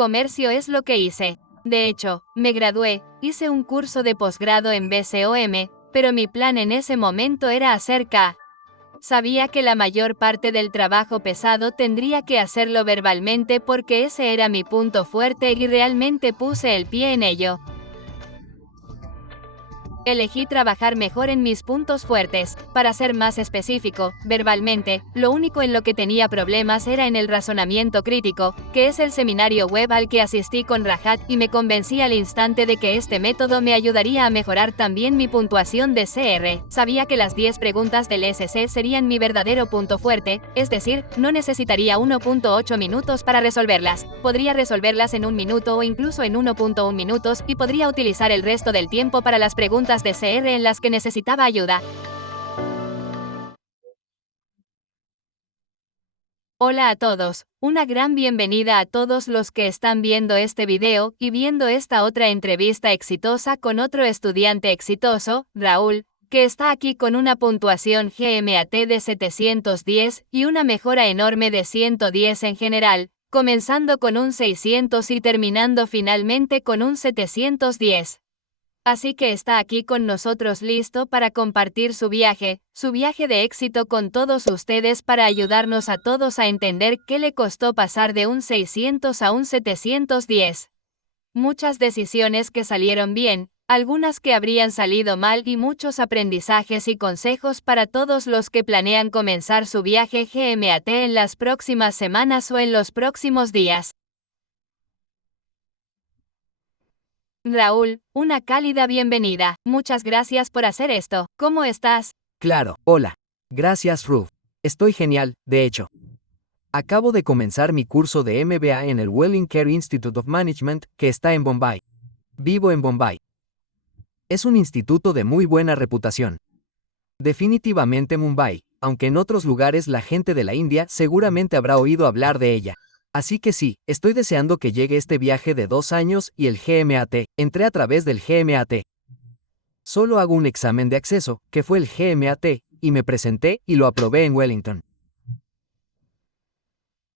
comercio es lo que hice. De hecho, me gradué, hice un curso de posgrado en BCOM, pero mi plan en ese momento era hacer K. Sabía que la mayor parte del trabajo pesado tendría que hacerlo verbalmente porque ese era mi punto fuerte y realmente puse el pie en ello. Elegí trabajar mejor en mis puntos fuertes. Para ser más específico, verbalmente, lo único en lo que tenía problemas era en el razonamiento crítico, que es el seminario web al que asistí con Rajat y me convencí al instante de que este método me ayudaría a mejorar también mi puntuación de CR. Sabía que las 10 preguntas del SC serían mi verdadero punto fuerte, es decir, no necesitaría 1.8 minutos para resolverlas. Podría resolverlas en 1 minuto o incluso en 1.1 minutos y podría utilizar el resto del tiempo para las preguntas de CR en las que necesitaba ayuda. Hola a todos, una gran bienvenida a todos los que están viendo este video y viendo esta otra entrevista exitosa con otro estudiante exitoso, Raúl, que está aquí con una puntuación GMAT de 710 y una mejora enorme de 110 en general, comenzando con un 600 y terminando finalmente con un 710. Así que está aquí con nosotros listo para compartir su viaje de éxito con todos ustedes para ayudarnos a todos a entender qué le costó pasar de un 600 a un 710. Muchas decisiones que salieron bien, algunas que habrían salido mal y muchos aprendizajes y consejos para todos los que planean comenzar su viaje GMAT en las próximas semanas o en los próximos días. Raúl, una cálida bienvenida. Muchas gracias por hacer esto. ¿Cómo estás? Claro, hola. Gracias, Ruth. Estoy genial, de hecho. Acabo de comenzar mi curso de MBA en el Welling-Carey Institute of Management, que está en Bombay. Vivo en Bombay. Es un instituto de muy buena reputación. Definitivamente Mumbai, aunque en otros lugares la gente de la India seguramente habrá oído hablar de ella. Así que sí, estoy deseando que llegue este viaje de 2 años y el GMAT. Entré a través del GMAT. Solo hago un examen de acceso, que fue el GMAT, y me presenté y lo aprobé en Wellington.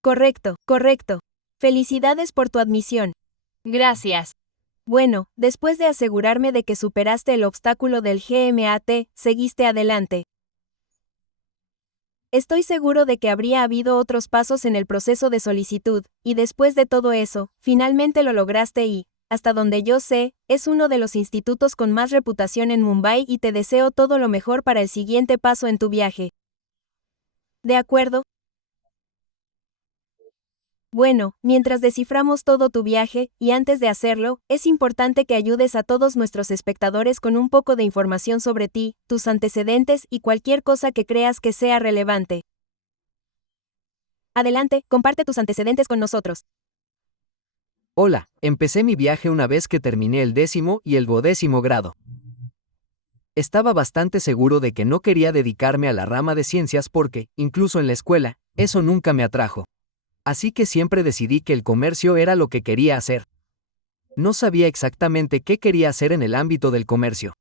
Correcto, correcto. Felicidades por tu admisión. Gracias. Bueno, después de asegurarme de que superaste el obstáculo del GMAT, seguiste adelante. Estoy seguro de que habría habido otros pasos en el proceso de solicitud, y después de todo eso, finalmente lo lograste y, hasta donde yo sé, es uno de los institutos con más reputación en Mumbai y te deseo todo lo mejor para el siguiente paso en tu viaje. ¿De acuerdo? Bueno, mientras desciframos todo tu viaje, y antes de hacerlo, es importante que ayudes a todos nuestros espectadores con un poco de información sobre ti, tus antecedentes y cualquier cosa que creas que sea relevante. Adelante, comparte tus antecedentes con nosotros. Hola, empecé mi viaje una vez que terminé el 10º y el 12º grado. Estaba bastante seguro de que no quería dedicarme a la rama de ciencias porque, incluso en la escuela, eso nunca me atrajo. Así que siempre decidí que el comercio era lo que quería hacer. No sabía exactamente qué quería hacer en el ámbito del comercio.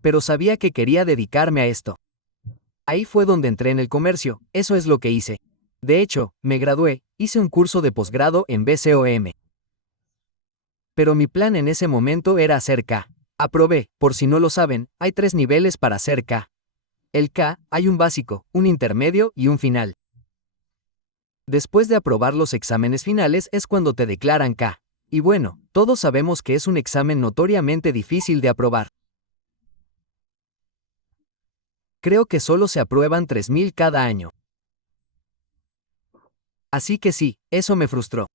Pero sabía que quería dedicarme a esto. Ahí fue donde entré en el comercio, eso es lo que hice. De hecho, me gradué, hice un curso de posgrado en BCOM. Pero mi plan en ese momento era hacer K. Aprobé, por si no lo saben, hay 3 niveles para hacer K. El K, hay un básico, un intermedio y un final. Después de aprobar los exámenes finales es cuando te declaran K. Y bueno, todos sabemos que es un examen notoriamente difícil de aprobar. Creo que solo se aprueban 3.000 cada año. Así que sí, eso me frustró.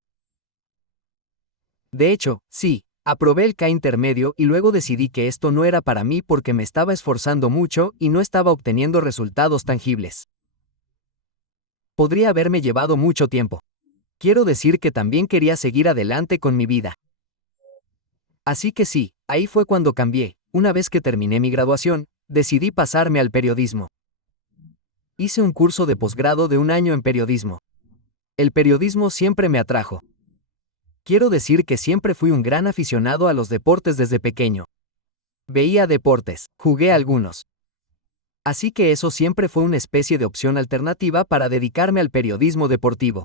De hecho, sí, aprobé el K intermedio y luego decidí que esto no era para mí porque me estaba esforzando mucho y no estaba obteniendo resultados tangibles. Podría haberme llevado mucho tiempo. Quiero decir que también quería seguir adelante con mi vida. Así que sí, ahí fue cuando cambié. Una vez que terminé mi graduación, decidí pasarme al periodismo. Hice un curso de posgrado de 1 año en periodismo. El periodismo siempre me atrajo. Quiero decir que siempre fui un gran aficionado a los deportes desde pequeño. Veía deportes, jugué algunos. Así que eso siempre fue una especie de opción alternativa para dedicarme al periodismo deportivo.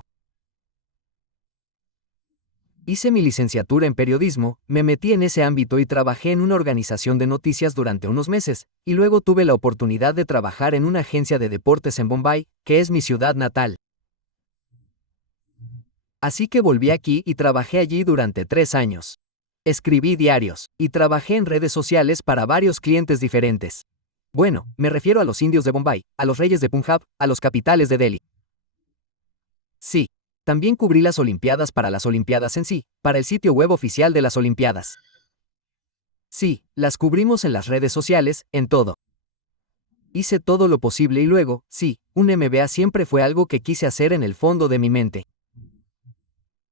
Hice mi licenciatura en periodismo, me metí en ese ámbito y trabajé en una organización de noticias durante unos meses, y luego tuve la oportunidad de trabajar en una agencia de deportes en Bombay, que es mi ciudad natal. Así que volví aquí y trabajé allí durante 3 años. Escribí diarios, y trabajé en redes sociales para varios clientes diferentes. Bueno, me refiero a los indios de Bombay, a los reyes de Punjab, a los capitales de Delhi. Sí. También cubrí las Olimpiadas para las Olimpiadas en sí, para el sitio web oficial de las Olimpiadas. Sí, las cubrimos en las redes sociales, en todo. Hice todo lo posible y luego, sí, un MBA siempre fue algo que quise hacer en el fondo de mi mente.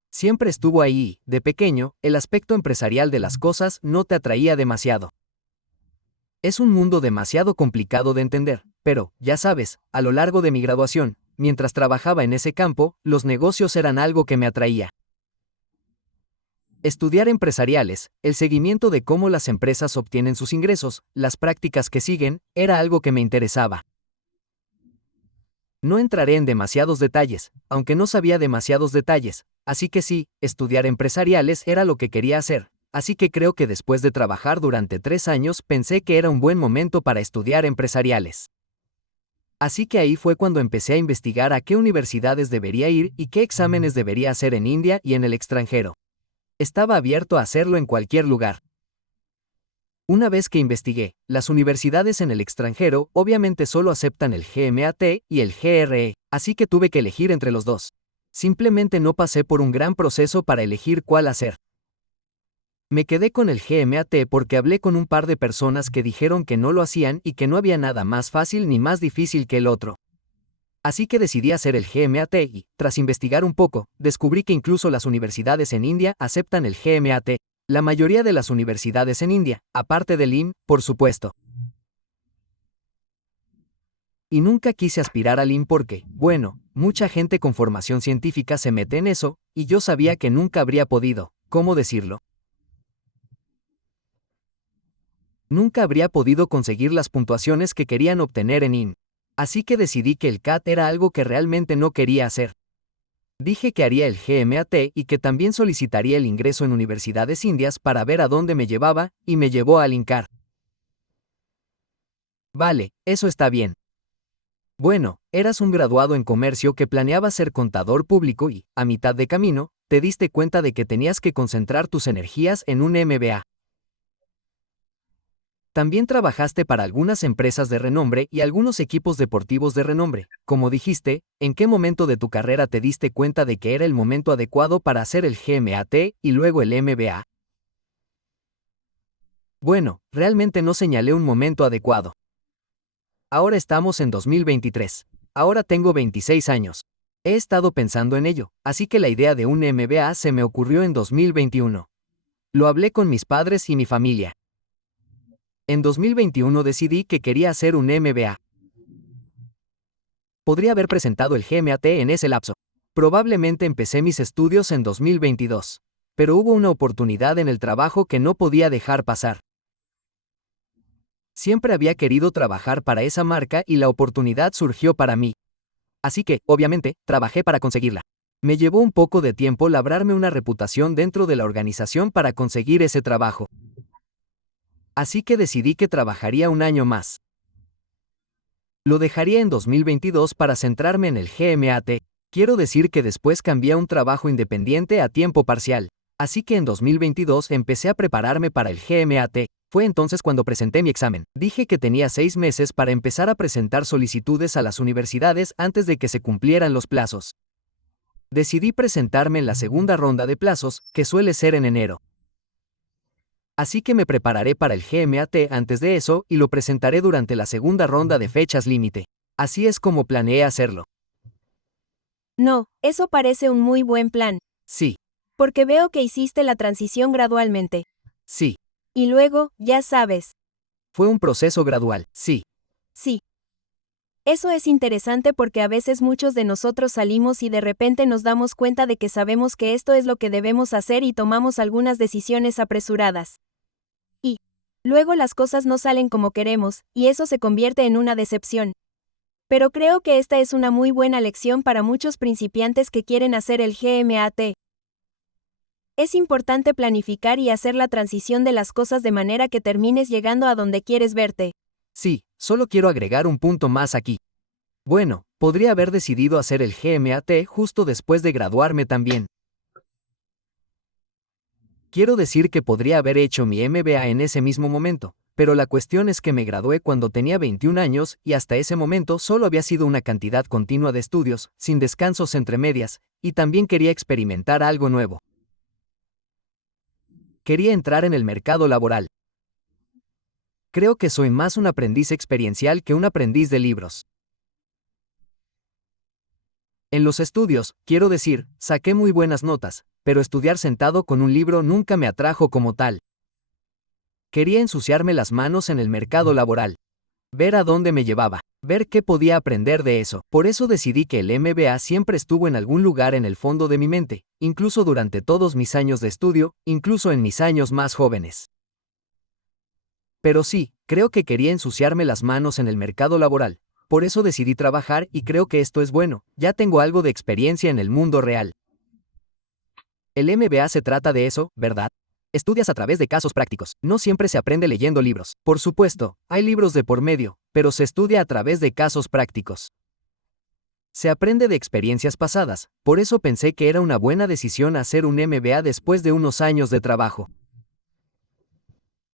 Siempre estuvo ahí y, de pequeño, el aspecto empresarial de las cosas no te atraía demasiado. Es un mundo demasiado complicado de entender, pero, ya sabes, a lo largo de mi graduación, mientras trabajaba en ese campo, los negocios eran algo que me atraía. Estudiar empresariales, el seguimiento de cómo las empresas obtienen sus ingresos, las prácticas que siguen, era algo que me interesaba. No entraré en demasiados detalles, aunque no sabía demasiados detalles, así que sí, estudiar empresariales era lo que quería hacer, así que creo que después de trabajar durante 3 años pensé que era un buen momento para estudiar empresariales. Así que ahí fue cuando empecé a investigar a qué universidades debería ir y qué exámenes debería hacer en India y en el extranjero. Estaba abierto a hacerlo en cualquier lugar. Una vez que investigué, las universidades en el extranjero obviamente solo aceptan el GMAT y el GRE, así que tuve que elegir entre los dos. Simplemente no pasé por un gran proceso para elegir cuál hacer. Me quedé con el GMAT porque hablé con un par de personas que dijeron que no lo hacían y que no había nada más fácil ni más difícil que el otro. Así que decidí hacer el GMAT y, tras investigar un poco, descubrí que incluso las universidades en India aceptan el GMAT. La mayoría de las universidades en India, aparte del IIM, por supuesto. Y nunca quise aspirar al IIM porque, bueno, mucha gente con formación científica se mete en eso, y yo sabía que nunca habría podido, ¿cómo decirlo? Nunca habría podido conseguir las puntuaciones que querían obtener en IIM. Así que decidí que el CAT era algo que realmente no quería hacer. Dije que haría el GMAT y que también solicitaría el ingreso en universidades indias para ver a dónde me llevaba, y me llevó al INCAR. Vale, eso está bien. Bueno, eras un graduado en comercio que planeaba ser contador público y, a mitad de camino, te diste cuenta de que tenías que concentrar tus energías en un MBA. También trabajaste para algunas empresas de renombre y algunos equipos deportivos de renombre. Como dijiste, ¿en qué momento de tu carrera te diste cuenta de que era el momento adecuado para hacer el GMAT y luego el MBA? Bueno, realmente no señalé un momento adecuado. Ahora estamos en 2023. Ahora tengo 26 años. He estado pensando en ello, así que la idea de un MBA se me ocurrió en 2021. Lo hablé con mis padres y mi familia. En 2021 decidí que quería hacer un MBA. Podría haber presentado el GMAT en ese lapso. Probablemente empecé mis estudios en 2022. Pero hubo una oportunidad en el trabajo que no podía dejar pasar. Siempre había querido trabajar para esa marca y la oportunidad surgió para mí. Así que, obviamente, trabajé para conseguirla. Me llevó un poco de tiempo labrarme una reputación dentro de la organización para conseguir ese trabajo. Así que decidí que trabajaría un año más. Lo dejaría en 2022 para centrarme en el GMAT. Quiero decir que después cambié a un trabajo independiente a tiempo parcial. Así que en 2022 empecé a prepararme para el GMAT. Fue entonces cuando presenté mi examen. Dije que tenía 6 meses para empezar a presentar solicitudes a las universidades antes de que se cumplieran los plazos. Decidí presentarme en la segunda ronda de plazos, que suele ser en enero. Así que me prepararé para el GMAT antes de eso y lo presentaré durante la segunda ronda de fechas límite. Así es como planeé hacerlo. No, eso parece un muy buen plan. Sí, Porque veo que hiciste la transición gradualmente. sí. Y luego, ya sabes. Fue un proceso gradual, sí. Sí. Eso es interesante porque a veces muchos de nosotros salimos y de repente nos damos cuenta de que sabemos que esto es lo que debemos hacer y tomamos algunas decisiones apresuradas. Y luego las cosas no salen como queremos, y eso se convierte en una decepción. Pero creo que esta es una muy buena lección para muchos principiantes que quieren hacer el GMAT. Es importante planificar y hacer la transición de las cosas de manera que termines llegando a donde quieres verte. Sí, solo quiero agregar un punto más aquí. Bueno, podría haber decidido hacer el GMAT justo después de graduarme también. Quiero decir que podría haber hecho mi MBA en ese mismo momento, pero la cuestión es que me gradué cuando tenía 21 años y hasta ese momento solo había sido una cantidad continua de estudios, sin descansos entre medias, y también quería experimentar algo nuevo. Quería entrar en el mercado laboral. Creo que soy más un aprendiz experiencial que un aprendiz de libros. En los estudios, quiero decir, saqué muy buenas notas, pero estudiar sentado con un libro nunca me atrajo como tal. Quería ensuciarme las manos en el mercado laboral. Ver a dónde me llevaba, ver qué podía aprender de eso. Por eso decidí que el MBA siempre estuvo en algún lugar en el fondo de mi mente, incluso durante todos mis años de estudio, incluso en mis años más jóvenes. Pero sí, creo que quería ensuciarme las manos en el mercado laboral. Por eso decidí trabajar y creo que esto es bueno, ya tengo algo de experiencia en el mundo real. El MBA se trata de eso, ¿verdad? Estudias a través de casos prácticos, no siempre se aprende leyendo libros. Por supuesto, hay libros de por medio, pero se estudia a través de casos prácticos. Se aprende de experiencias pasadas, por eso pensé que era una buena decisión hacer un MBA después de unos años de trabajo.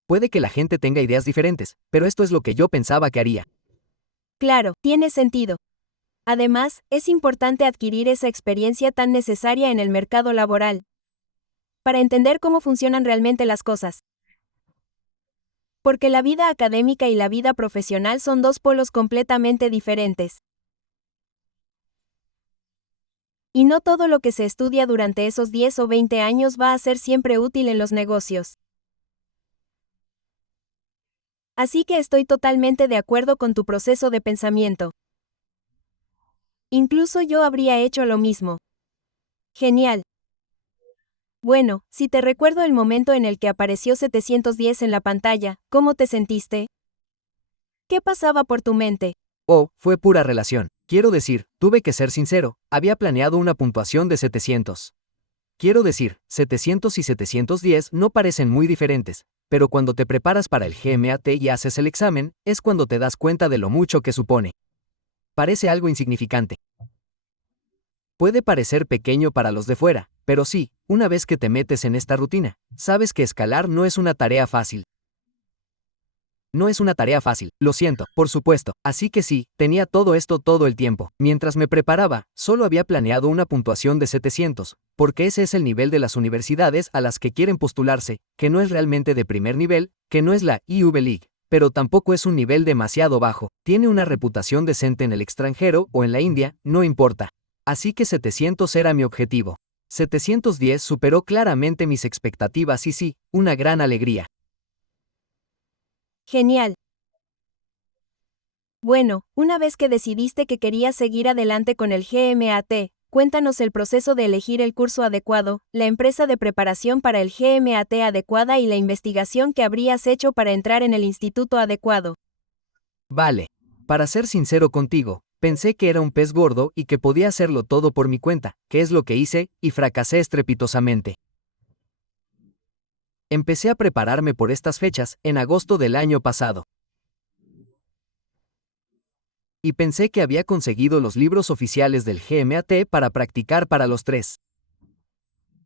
Puede que la gente tenga ideas diferentes, pero esto es lo que yo pensaba que haría. Claro, tiene sentido. Además, es importante adquirir esa experiencia tan necesaria en el mercado laboral, para entender cómo funcionan realmente las cosas. Porque la vida académica y la vida profesional son dos polos completamente diferentes. Y no todo lo que se estudia durante esos 10 o 20 años va a ser siempre útil en los negocios. Así que estoy totalmente de acuerdo con tu proceso de pensamiento. Incluso yo habría hecho lo mismo. Genial. Bueno, si te recuerdo el momento en el que apareció 710 en la pantalla, ¿cómo te sentiste? ¿Qué pasaba por tu mente? Oh, fue pura relación. Quiero decir, tuve que ser sincero, había planeado una puntuación de 700. Quiero decir, 700 y 710 no parecen muy diferentes, pero cuando te preparas para el GMAT y haces el examen, es cuando te das cuenta de lo mucho que supone. Parece algo insignificante. Puede parecer pequeño para los de fuera, pero sí, una vez que te metes en esta rutina, sabes que escalar no es una tarea fácil. No es una tarea fácil, lo siento, por supuesto, así que sí, tenía todo esto todo el tiempo. Mientras me preparaba, solo había planeado una puntuación de 700, porque ese es el nivel de las universidades a las que quieren postularse, que no es realmente de primer nivel, que no es la Ivy League, pero tampoco es un nivel demasiado bajo, tiene una reputación decente en el extranjero o en la India, no importa. Así que 700 era mi objetivo. 710 superó claramente mis expectativas y sí, una gran alegría. Genial. Bueno, una vez que decidiste que querías seguir adelante con el GMAT, cuéntanos el proceso de elegir el curso adecuado, la empresa de preparación para el GMAT adecuada y la investigación que habrías hecho para entrar en el instituto adecuado. Vale. Para ser sincero contigo, pensé que era un pez gordo y que podía hacerlo todo por mi cuenta, que es lo que hice, y fracasé estrepitosamente. Empecé a prepararme por estas fechas, en agosto del año pasado. Y pensé que había conseguido los libros oficiales del GMAT para practicar para los 3.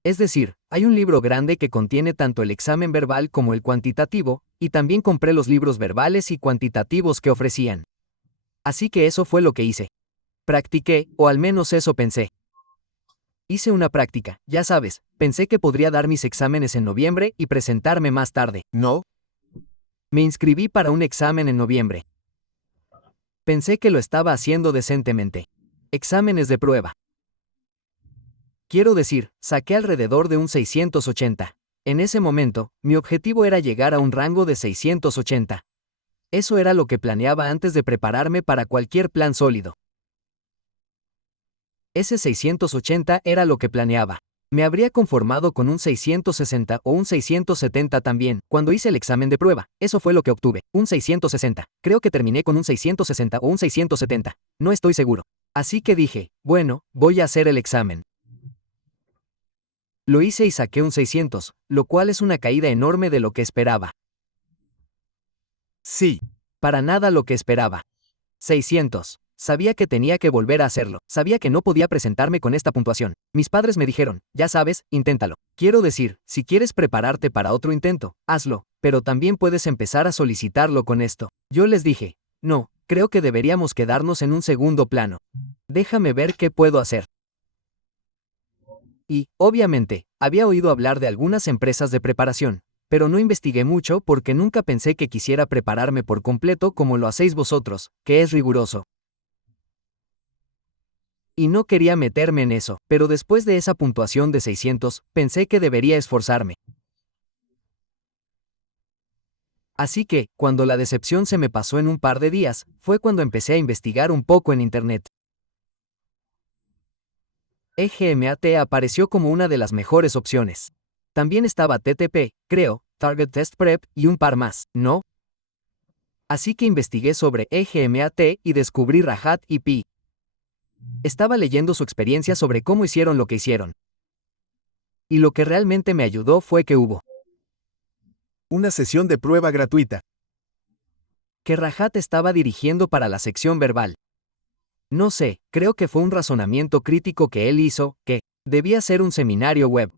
Es decir, hay un libro grande que contiene tanto el examen verbal como el cuantitativo, y también compré los libros verbales y cuantitativos que ofrecían. Así que eso fue lo que hice. Practiqué, o al menos eso pensé. Hice una práctica, ya sabes, pensé que podría dar mis exámenes en noviembre y presentarme más tarde. ¿No? Me inscribí para un examen en noviembre. Pensé que lo estaba haciendo decentemente. Exámenes de prueba. Quiero decir, saqué alrededor de un 680. En ese momento, mi objetivo era llegar a un rango de 680. Eso era lo que planeaba antes de prepararme para cualquier plan sólido. Ese 680 era lo que planeaba. Me habría conformado con un 660 o un 670 también. Cuando hice el examen de prueba, eso fue lo que obtuve, un 660. Creo que terminé con un 660 o un 670. No estoy seguro. Así que dije, bueno, voy a hacer el examen. Lo hice y saqué un 600, lo cual es una caída enorme de lo que esperaba. Sí. Para nada lo que esperaba. 600. Sabía que tenía que volver a hacerlo. Sabía que no podía presentarme con esta puntuación. Mis padres me dijeron, ya sabes, inténtalo. Quiero decir, si quieres prepararte para otro intento, hazlo, pero también puedes empezar a solicitarlo con esto. Yo les dije, no, creo que deberíamos quedarnos en un segundo plano. Déjame ver qué puedo hacer. Y, obviamente, había oído hablar de algunas empresas de preparación, pero no investigué mucho porque nunca pensé que quisiera prepararme por completo como lo hacéis vosotros, que es riguroso. Y no quería meterme en eso, pero después de esa puntuación de 600, pensé que debería esforzarme. Así que, cuando la decepción se me pasó en un par de días, fue cuando empecé a investigar un poco en Internet. EGMAT apareció como una de las mejores opciones. También estaba TTP, creo, Target Test Prep y un par más, ¿no? Así que investigué sobre EGMAT y descubrí Rahat y Pi. Estaba leyendo su experiencia sobre cómo hicieron lo que hicieron. Y lo que realmente me ayudó fue que hubo una sesión de prueba gratuita que Rahat estaba dirigiendo para la sección verbal. No sé, creo que fue un razonamiento crítico que él hizo, que debía ser un seminario web.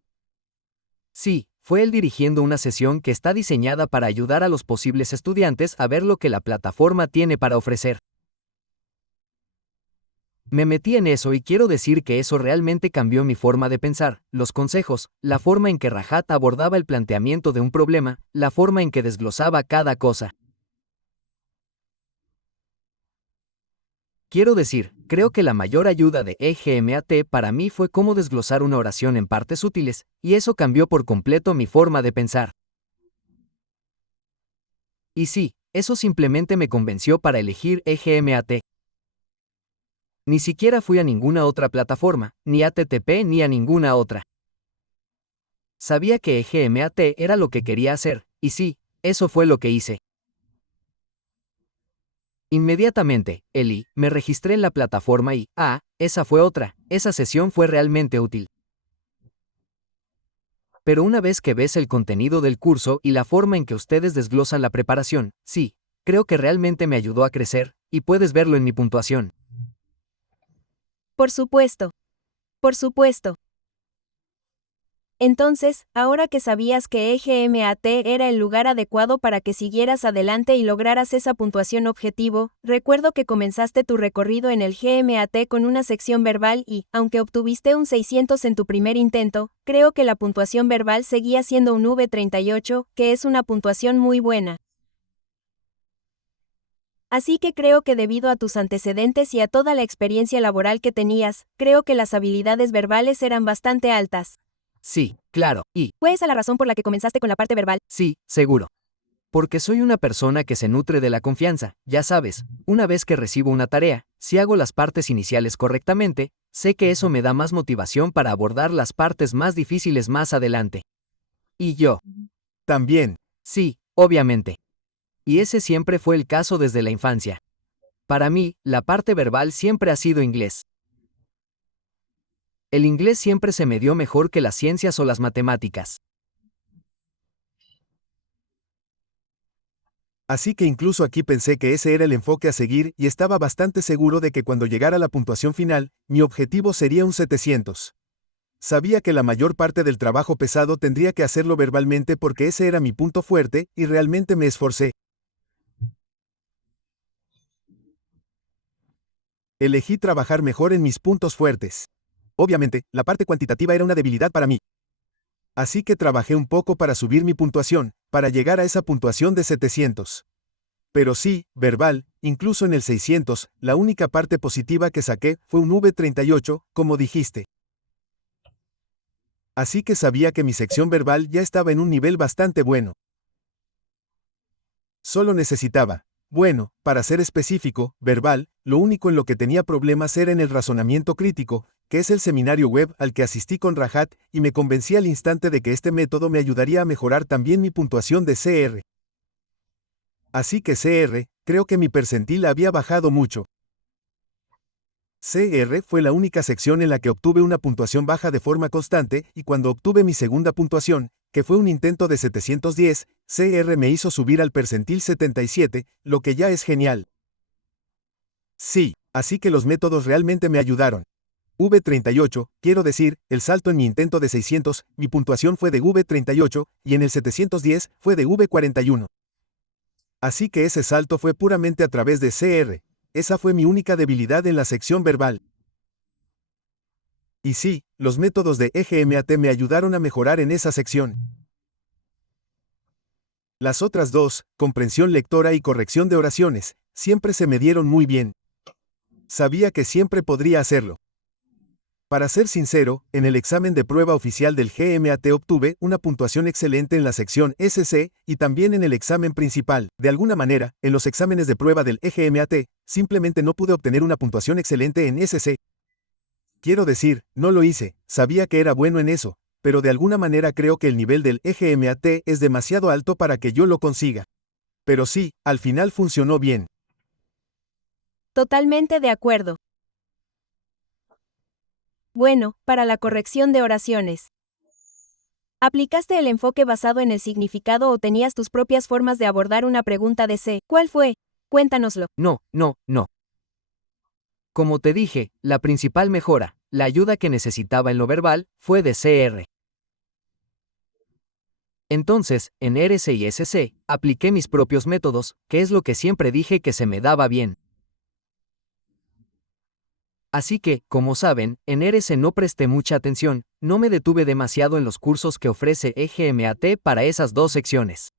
Sí, fue él dirigiendo una sesión que está diseñada para ayudar a los posibles estudiantes a ver lo que la plataforma tiene para ofrecer. Me metí en eso y quiero decir que eso realmente cambió mi forma de pensar, los consejos, la forma en que Rahat abordaba el planteamiento de un problema, la forma en que desglosaba cada cosa. Quiero decir, creo que la mayor ayuda de EGMAT para mí fue cómo desglosar una oración en partes útiles, y eso cambió por completo mi forma de pensar. Y sí, eso simplemente me convenció para elegir EGMAT. Ni siquiera fui a ninguna otra plataforma, ni a TTP ni a ninguna otra. Sabía que EGMAT era lo que quería hacer, y sí, eso fue lo que hice. Inmediatamente, me registré en la plataforma y, esa fue otra, esa sesión fue realmente útil. Pero una vez que ves el contenido del curso y la forma en que ustedes desglosan la preparación, sí, creo que realmente me ayudó a crecer, y puedes verlo en mi puntuación. Por supuesto. Por supuesto. Entonces, ahora que sabías que EGMAT era el lugar adecuado para que siguieras adelante y lograras esa puntuación objetivo, recuerdo que comenzaste tu recorrido en el GMAT con una sección verbal y, aunque obtuviste un 600 en tu primer intento, creo que la puntuación verbal seguía siendo un V38, que es una puntuación muy buena. Así que creo que debido a tus antecedentes y a toda la experiencia laboral que tenías, creo que las habilidades verbales eran bastante altas. Sí, claro, y ¿Fue esa la razón por la que comenzaste con la parte verbal? sí, seguro. Porque soy una persona que se nutre de la confianza, ya sabes, una vez que recibo una tarea, si hago las partes iniciales correctamente, sé que eso me da más motivación para abordar las partes más difíciles más adelante. Y yo, también. sí, obviamente. Y ese siempre fue el caso desde la infancia. Para mí, la parte verbal siempre ha sido inglés. El inglés siempre se me dio mejor que las ciencias o las matemáticas. Así que incluso aquí pensé que ese era el enfoque a seguir y estaba bastante seguro de que cuando llegara la puntuación final, mi objetivo sería un 700. Sabía que la mayor parte del trabajo pesado tendría que hacerlo verbalmente porque ese era mi punto fuerte y realmente me esforcé. Elegí trabajar mejor en mis puntos fuertes. Obviamente, la parte cuantitativa era una debilidad para mí. Así que trabajé un poco para subir mi puntuación, para llegar a esa puntuación de 700. Pero sí, verbal, incluso en el 600, la única parte positiva que saqué fue un V38, como dijiste. Así que sabía que mi sección verbal ya estaba en un nivel bastante bueno. Solo necesitaba, bueno, para ser específico, verbal, lo único en lo que tenía problemas era en el razonamiento crítico, que es el seminario web al que asistí con Rahat, y me convencí al instante de que este método me ayudaría a mejorar también mi puntuación de CR. Así que CR, creo que mi percentil había bajado mucho. CR fue la única sección en la que obtuve una puntuación baja de forma constante, y cuando obtuve mi segunda puntuación, que fue un intento de 710, CR me hizo subir al percentil 77, lo que ya es genial. Sí, así que los métodos realmente me ayudaron. V38, quiero decir, el salto en mi intento de 600, mi puntuación fue de V38, y en el 710 fue de V41. Así que ese salto fue puramente a través de CR. Esa fue mi única debilidad en la sección verbal. Y sí, los métodos de EGMAT me ayudaron a mejorar en esa sección. Las otras dos, comprensión lectora y corrección de oraciones, siempre se me dieron muy bien. Sabía que siempre podría hacerlo. Para ser sincero, en el examen de prueba oficial del GMAT obtuve una puntuación excelente en la sección SC y también en el examen principal. De alguna manera, en los exámenes de prueba del EGMAT, simplemente no pude obtener una puntuación excelente en SC. Quiero decir, no lo hice, sabía que era bueno en eso, pero de alguna manera creo que el nivel del EGMAT es demasiado alto para que yo lo consiga. Pero sí, al final funcionó bien. Totalmente de acuerdo. Bueno, para la corrección de oraciones. ¿Aplicaste el enfoque basado en el significado o tenías tus propias formas de abordar una pregunta de C? ¿Cuál fue? Cuéntanoslo. No. Como te dije, la principal mejora, la ayuda que necesitaba en lo verbal, fue de CR. Entonces, en RC y SC, apliqué mis propios métodos, que es lo que siempre dije que se me daba bien. Así que, como saben, en RC no presté mucha atención, no me detuve demasiado en los cursos que ofrece EGMAT para esas dos secciones.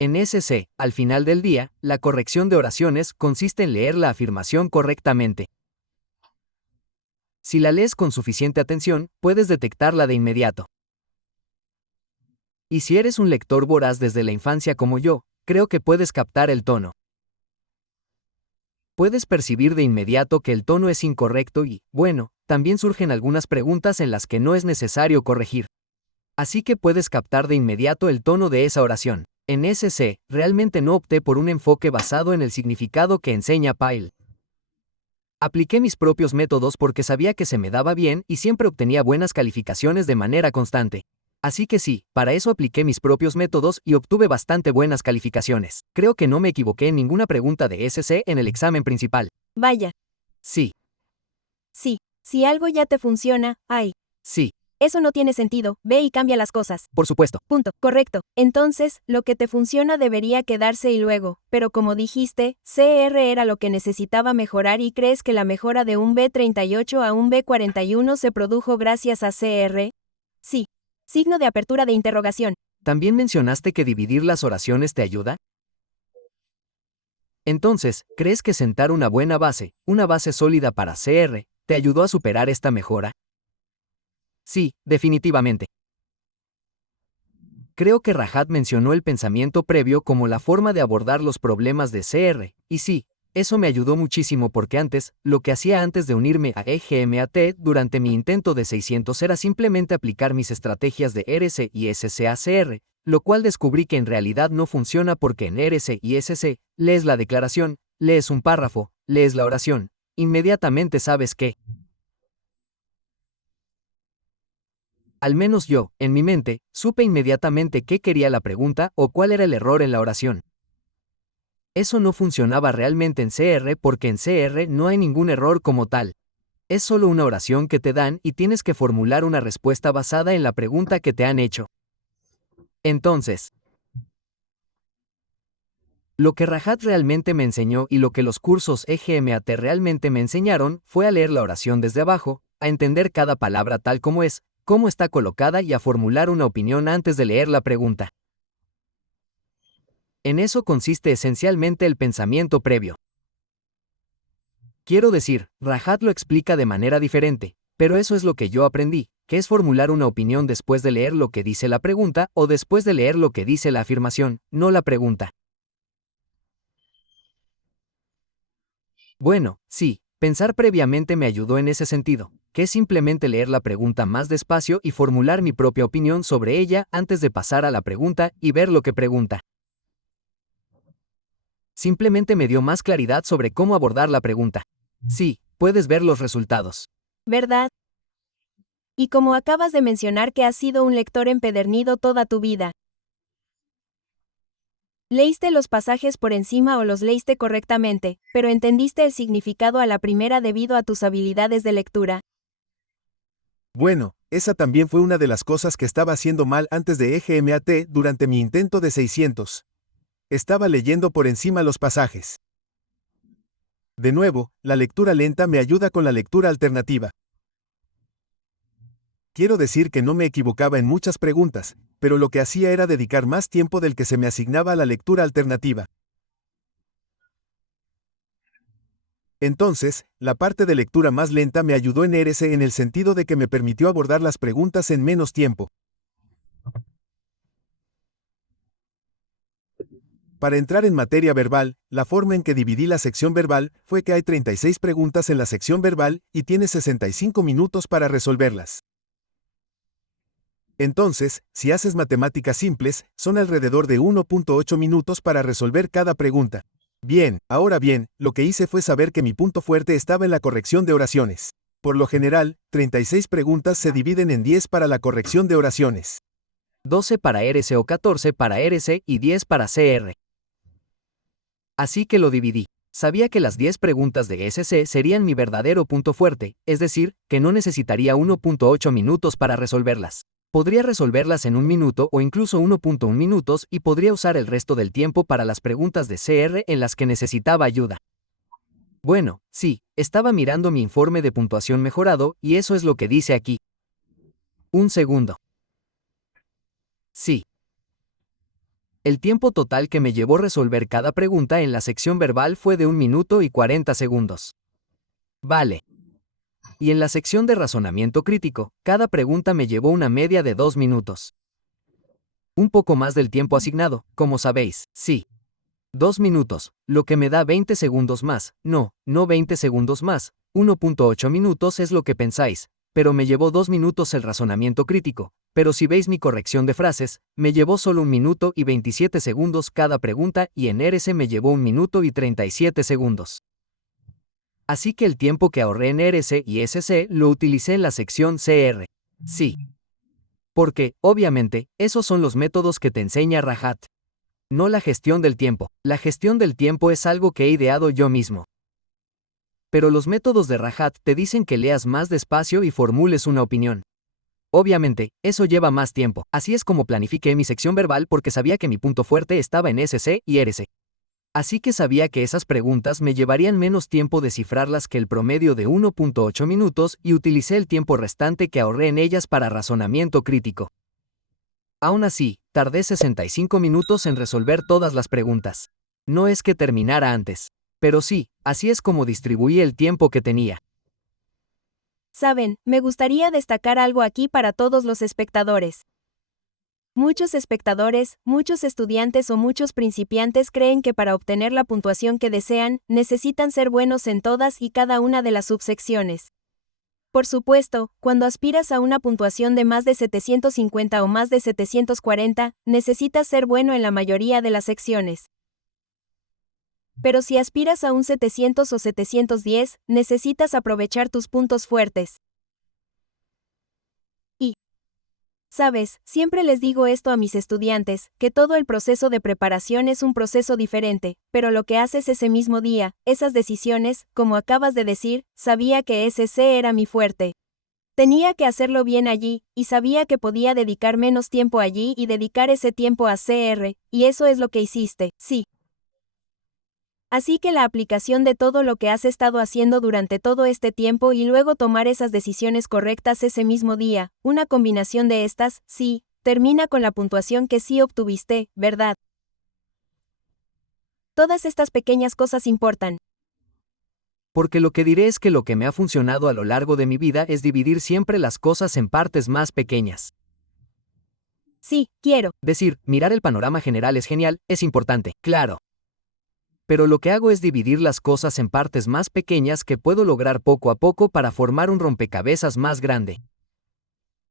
En SC, al final del día, la corrección de oraciones consiste en leer la afirmación correctamente. Si la lees con suficiente atención, puedes detectarla de inmediato. Y si eres un lector voraz desde la infancia como yo, creo que puedes captar el tono. Puedes percibir de inmediato que el tono es incorrecto y, bueno, también surgen algunas preguntas en las que no es necesario corregir. Así que puedes captar de inmediato el tono de esa oración. En SC, realmente no opté por un enfoque basado en el significado que enseña Pyle. Apliqué mis propios métodos porque sabía que se me daba bien y siempre obtenía buenas calificaciones de manera constante. Así que sí, para eso apliqué mis propios métodos y obtuve bastante buenas calificaciones. Creo que no me equivoqué en ninguna pregunta de SC en el examen principal. Vaya. Sí. Sí, si algo ya te funciona, ¡ay! Sí. Eso no tiene sentido, ve y cambia las cosas. Por supuesto. Punto, correcto. Entonces, lo que te funciona debería quedarse y luego, pero como dijiste, CR era lo que necesitaba mejorar y crees que la mejora de un B38 a un B41 se produjo gracias a CR. Sí. Signo de apertura de interrogación. ¿También mencionaste que dividir las oraciones te ayuda? Entonces, ¿crees que sentar una buena base, una base sólida para CR, te ayudó a superar esta mejora? Sí, definitivamente. Creo que Rajat mencionó el pensamiento previo como la forma de abordar los problemas de CR, y sí, eso me ayudó muchísimo porque antes, lo que hacía antes de unirme a EGMAT durante mi intento de 600 era simplemente aplicar mis estrategias de RC y SC a CR, lo cual descubrí que en realidad no funciona porque en RC y SC, lees la declaración, lees un párrafo, lees la oración, inmediatamente sabes qué. Al menos yo, en mi mente, supe inmediatamente qué quería la pregunta o cuál era el error en la oración. Eso no funcionaba realmente en CR porque en CR no hay ningún error como tal. Es solo una oración que te dan y tienes que formular una respuesta basada en la pregunta que te han hecho. Entonces, lo que Rajat realmente me enseñó y lo que los cursos EGMAT realmente me enseñaron fue a leer la oración desde abajo, a entender cada palabra tal como es, cómo está colocada y a formular una opinión antes de leer la pregunta. En eso consiste esencialmente el pensamiento previo. Quiero decir, Rajat lo explica de manera diferente, pero eso es lo que yo aprendí, que es formular una opinión después de leer lo que dice la pregunta o después de leer lo que dice la afirmación, no la pregunta. Bueno, sí, pensar previamente me ayudó en ese sentido, que es simplemente leer la pregunta más despacio y formular mi propia opinión sobre ella antes de pasar a la pregunta y ver lo que pregunta. Simplemente me dio más claridad sobre cómo abordar la pregunta. Sí, puedes ver los resultados. ¿Verdad? Y como acabas de mencionar que has sido un lector empedernido toda tu vida. Leíste los pasajes por encima o los leíste correctamente, pero entendiste el significado a la primera debido a tus habilidades de lectura. Bueno, esa también fue una de las cosas que estaba haciendo mal antes de EGMAT durante mi intento de 600. Estaba leyendo por encima los pasajes. De nuevo, la lectura lenta me ayuda con la lectura alternativa. Quiero decir que no me equivocaba en muchas preguntas, pero lo que hacía era dedicar más tiempo del que se me asignaba a la lectura alternativa. Entonces, la parte de lectura más lenta me ayudó en RS en el sentido de que me permitió abordar las preguntas en menos tiempo. Para entrar en materia verbal, la forma en que dividí la sección verbal fue que hay 36 preguntas en la sección verbal y tienes 65 minutos para resolverlas. Entonces, si haces matemáticas simples, son alrededor de 1.8 minutos para resolver cada pregunta. Bien, ahora bien, lo que hice fue saber que mi punto fuerte estaba en la corrección de oraciones. Por lo general, 36 preguntas se dividen en 10 para la corrección de oraciones. 12 para RS o 14 para RS y 10 para CR. Así que lo dividí. Sabía que las 10 preguntas de SC serían mi verdadero punto fuerte, es decir, que no necesitaría 1.8 minutos para resolverlas. Podría resolverlas en 1 minuto o incluso 1.1 minutos y podría usar el resto del tiempo para las preguntas de CR en las que necesitaba ayuda. Bueno, sí, estaba mirando mi informe de puntuación mejorado y eso es lo que dice aquí. Un segundo. Sí. El tiempo total que me llevó resolver cada pregunta en la sección verbal fue de 1 minuto y 40 segundos. Vale. Y en la sección de razonamiento crítico, cada pregunta me llevó una media de 2 minutos. Un poco más del tiempo asignado, como sabéis, sí. 2 minutos, lo que me da 20 segundos más, no 20 segundos más, 1.8 minutos es lo que pensáis, pero me llevó 2 minutos el razonamiento crítico, pero si veis mi corrección de frases, me llevó solo 1 minuto y 27 segundos cada pregunta y en RS me llevó 1 minuto y 37 segundos. Así que el tiempo que ahorré en RS y SC lo utilicé en la sección CR. Sí. Porque, obviamente, esos son los métodos que te enseña Rahat. No la gestión del tiempo. La gestión del tiempo es algo que he ideado yo mismo. Pero los métodos de Rahat te dicen que leas más despacio y formules una opinión. Obviamente, eso lleva más tiempo. Así es como planifiqué mi sección verbal porque sabía que mi punto fuerte estaba en SC y RC. Así que sabía que esas preguntas me llevarían menos tiempo descifrarlas que el promedio de 1.8 minutos y utilicé el tiempo restante que ahorré en ellas para razonamiento crítico. Aún así, tardé 65 minutos en resolver todas las preguntas. No es que terminara antes. Pero sí, así es como distribuí el tiempo que tenía. Saben, me gustaría destacar algo aquí para todos los espectadores. Muchos espectadores, muchos estudiantes o muchos principiantes creen que para obtener la puntuación que desean, necesitan ser buenos en todas y cada una de las subsecciones. Por supuesto, cuando aspiras a una puntuación de más de 750 o más de 740, necesitas ser bueno en la mayoría de las secciones. Pero si aspiras a un 700 o 710, necesitas aprovechar tus puntos fuertes. Sabes, siempre les digo esto a mis estudiantes, que todo el proceso de preparación es un proceso diferente, pero lo que haces ese mismo día, esas decisiones, como acabas de decir, sabía que SC era mi fuerte. Tenía que hacerlo bien allí, y sabía que podía dedicar menos tiempo allí y dedicar ese tiempo a CR, y eso es lo que hiciste, sí. Así que la aplicación de todo lo que has estado haciendo durante todo este tiempo y luego tomar esas decisiones correctas ese mismo día, una combinación de estas, sí, termina con la puntuación que sí obtuviste, ¿verdad? Todas estas pequeñas cosas importan. Porque lo que diré es que lo que me ha funcionado a lo largo de mi vida es dividir siempre las cosas en partes más pequeñas. Sí, quiero. Decir, mirar el panorama general es genial, es importante, claro. Pero lo que hago es dividir las cosas en partes más pequeñas que puedo lograr poco a poco para formar un rompecabezas más grande.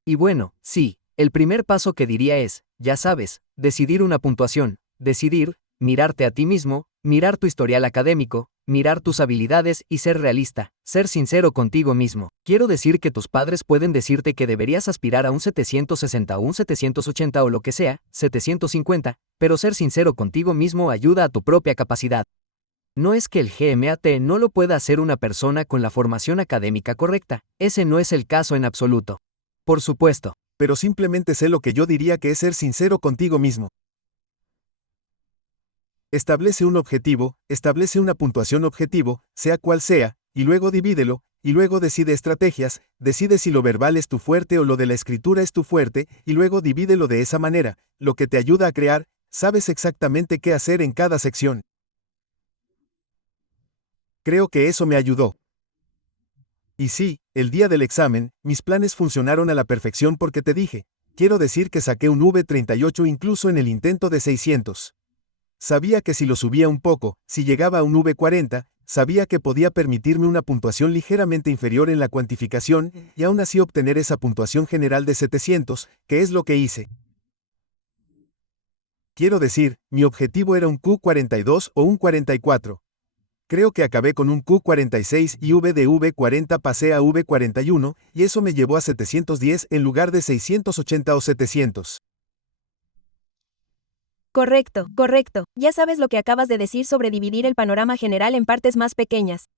Y bueno, sí, el primer paso que diría es, ya sabes, decidir una puntuación, decidir, mirarte a ti mismo, mirar tu historial académico, mirar tus habilidades y ser realista, ser sincero contigo mismo. Quiero decir que tus padres pueden decirte que deberías aspirar a un 760 o un 780 o lo que sea, 750, pero ser sincero contigo mismo ayuda a tu propia capacidad. No es que el GMAT no lo pueda hacer una persona con la formación académica correcta, ese no es el caso en absoluto. Por supuesto. Pero simplemente sé lo que yo diría que es ser sincero contigo mismo. Establece un objetivo, establece una puntuación objetivo, sea cual sea, y luego divídelo, y luego decide estrategias, decide si lo verbal es tu fuerte o lo de la escritura es tu fuerte, y luego divídelo de esa manera, lo que te ayuda a crear, sabes exactamente qué hacer en cada sección. Creo que eso me ayudó. Y sí, el día del examen, mis planes funcionaron a la perfección porque te dije, quiero decir que saqué un V38 incluso en el intento de 600. Sabía que si lo subía un poco, si llegaba a un V40, sabía que podía permitirme una puntuación ligeramente inferior en la cuantificación y aún así obtener esa puntuación general de 700, que es lo que hice. Quiero decir, mi objetivo era un Q42 o un 44. Creo que acabé con un Q46 y V de V40 pasé a V41, y eso me llevó a 710 en lugar de 680 o 700. Correcto, correcto. Ya sabes lo que acabas de decir sobre dividir el panorama general en partes más pequeñas.